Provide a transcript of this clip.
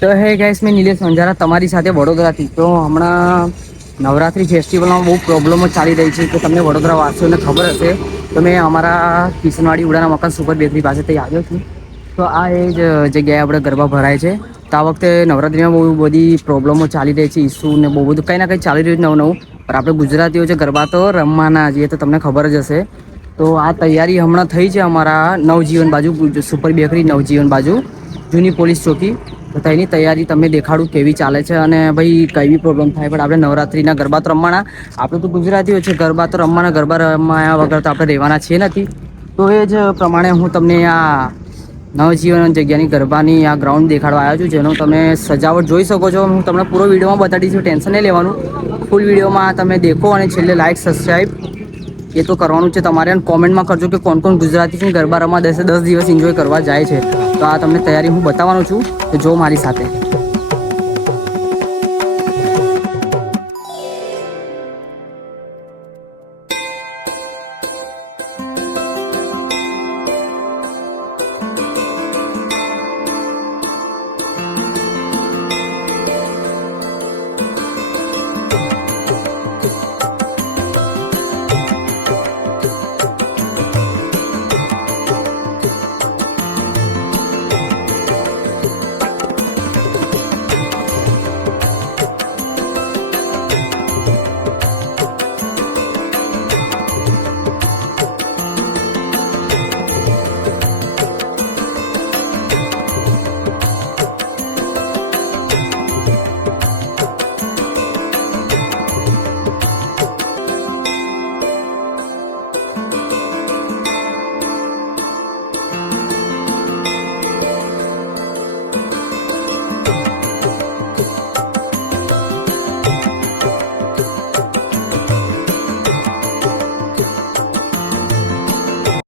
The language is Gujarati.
તો હે ગાઈસ, મેં નિલેશ વંજારા તમારી સાથે વડોદરાથી. તો હમણાં નવરાત્રી ફેસ્ટિવલમાં બહુ પ્રોબ્લેમો ચાલી રહી છે. તો તમને વડોદરા વાસીઓને ખબર હશે તો મેં અમારા કિશનવાડી ઉડાના મકાન સુપર બેકરી પાસેથી આવ્યો છું. તો આ એ જ જગ્યાએ આપણે ગરબા ભરાય છે. તો આ વખતે નવરાત્રીમાં બહુ બધી પ્રોબ્લેમો ચાલી રહી છે, ઇસ્યુ ને બહુ બધું કંઈ ના કંઈ ચાલી રહ્યું છે નવું નવું. પણ આપણે ગુજરાતીઓ છે ગરબા તો રમવાના છીએ, તો તમને ખબર જ હશે. તો આ તૈયારી હમણાં થઈ છે અમારા નવજીવન બાજુ, સુપર બેકરી નવજીવન બાજુ, જૂની પોલીસ ચોકી. તો તેની તૈયારી તમને દેખાડું કેવી ચાલે છે. અને ભાઈ કઈ બી પ્રોબ્લેમ થાય પણ આપણે નવરાત્રીના ગરબા તો રમવાના. આપણે તો ગુજરાતીઓ છે, ગરબા તો રમવાના. ગરબા રમ્યા વગર તો આપણે રહેવાના છીએ નથી. તો એ જ પ્રમાણે હું તમને આ નવજીવન જગ્યાની ગરબાની આ ગ્રાઉન્ડ દેખાડવા આવ્યો છું, જેનો તમે સજાવટ જોઈ શકો છો. હું તમને પૂરો વિડીયોમાં બતાવી દઈશું, ટેન્શન નહીં લેવાનું. ફૂલ વિડીયોમાં તમે દેખો અને છેલ્લે લાઇક સબસ્ક્રાઈબ એ તો કરવાનું છે તમારે. અને કોમેન્ટમાં કરજો કે કોણ કોણ ગુજરાતી ગરબા રમવા 10 દિવસ એન્જોય કરવા જાય છે. તો આ તમને તૈયારી હું બતાવવાનો છું, તો જો મારી સાથે.